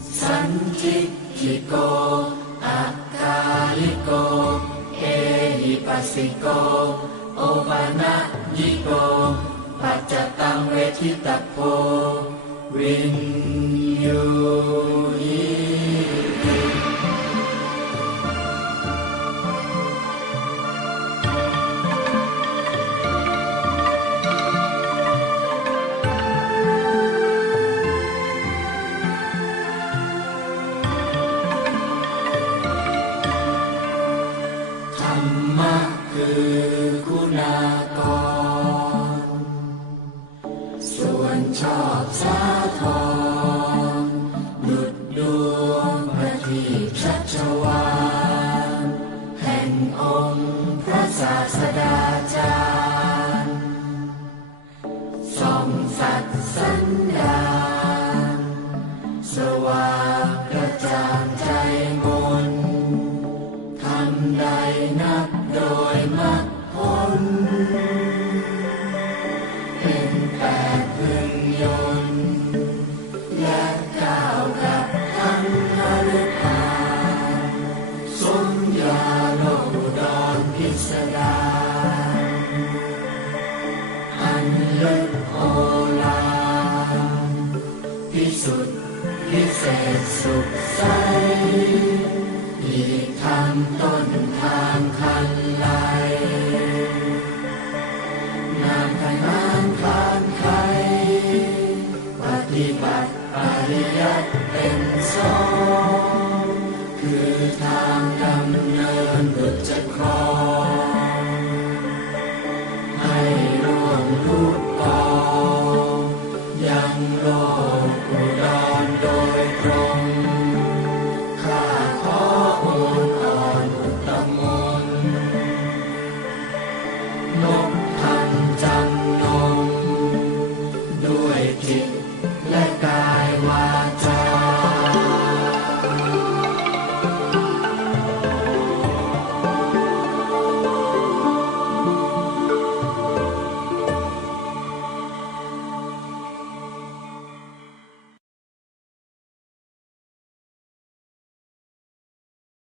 Santifico, tang Eipasico, Ovanadico, ta Vetitapo, Win you. ธรรมะคือคุณากร ส่วนชอบสาธรดุดดวงประทีปชัชวานแห่งองค์พระศาสดาจารย์ส่องสัตย์สันดาสว่าง ลึกโอฬารพิสุทธิพิเศษสุขใสอีกทางต้นทางคันไลนานทางนานคานไขปฏิบัติปริยัติเป็นสองคือทางดำเนินบุจจะครอง